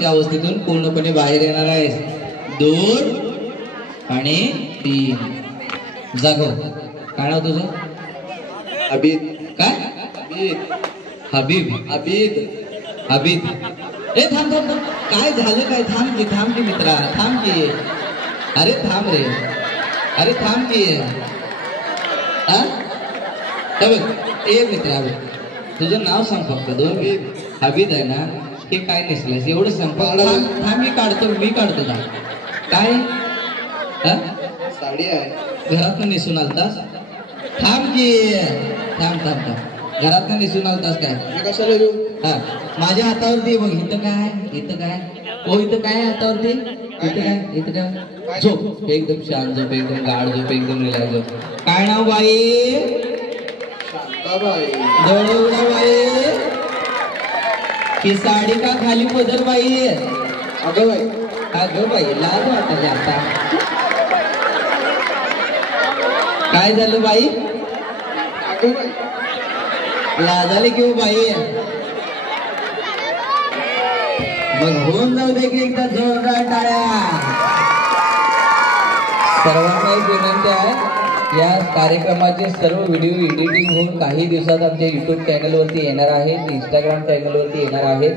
झोपेच्या अवस्थेतून पूर्णपणे बाहेर येणार आहेस. 2 आणि 3 जागो. काय नाव तुझं? अबिद. काय? अबिद. हबीब. अबिद. हबीब. ए थांब थांब थांब. काय झालं काय? थांब की मित्रा, थांब की. अरे थांब रे, अरे थांब की. हा ए मित्रा, तुझं नाव सांग फक्त. 2 हबीद आहे ना? हे काय नेसलंयस एवढं सांग. थांब मी काढतो ना. काय? साडी आहे. घरातनं नेसून आलतास? थांब की. थांब घरातनं नेसून आलतास काय? मी कशाला घेऊ? हा माझ्या हातावरती बघ. इथं काय? इथं काय हातावरती? इथं काय? झोप एकदम शांत झोप, एकदम गाढ झोप, एकदम रिलॅक्स झोप. काय नाव बाई? शांताबाई. डोळे उघडा बाई. ही साडी का खाली पदर बाई? अगं बाई लाज वाटत आता. काय झालं बाई? अगं बाई लाजाले किंवा बाई? मग होऊन जाऊ दे की एकदा जोरदार टाळ्या. सर्वांना एक विनंती आहे, या कार्यक्रमाचे सर्व व्हिडिओ एडिटिंग होऊन काही दिवसात आमच्या YouTube चॅनलवरती येणार आहेत, Instagram चॅनलवरती येणार आहेत.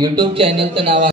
YouTube चॅनलचं नाव